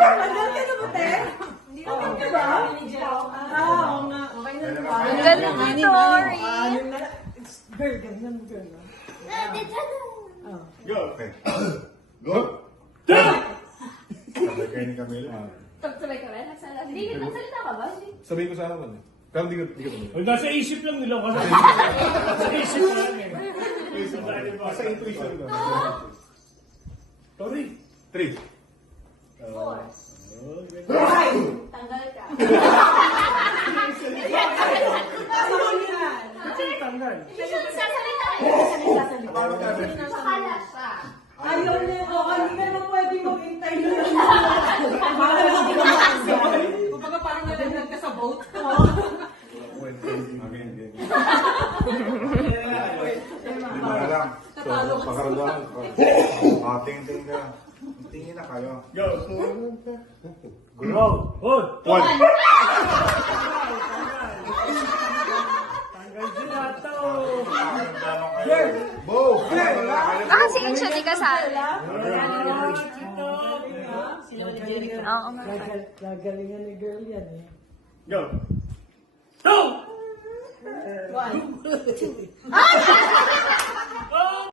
Tagal ka na ba, te? Hindi na ba? Oo nga. Okay na naman. Ang galing ni Tori. Girl, ganyan, girl. Go! Okay. Go! Sabay kayo ni Camila. Sabay ka ba? Hindi, nagsalita ka ba? Sabihin ko sa akin. Pero di ko tuloy. Ay, nasa isip lang nila kasi. Nasa isip lang eh. Sa intuition lang. Sorry. 3. Tanggal ka. Sige, tanggal. Hindi siya nagsasalita. Hindi siya nagsasalita. Akala siya. Ayaw niya ko. Hindi ka naman pwede maghintay na lang. Kumbaga parang nalaglag ka sa boat. Hindi mo alam. So, pakaramdaman ko. Tingin ka. Tingin na kayo. Go. Go. Hold. 1. Tanggal sila to. Bo! Ah, sige siya, di kasali. Oo nga. Gagalingan ni girl yan eh. Go. Go. 1, 2.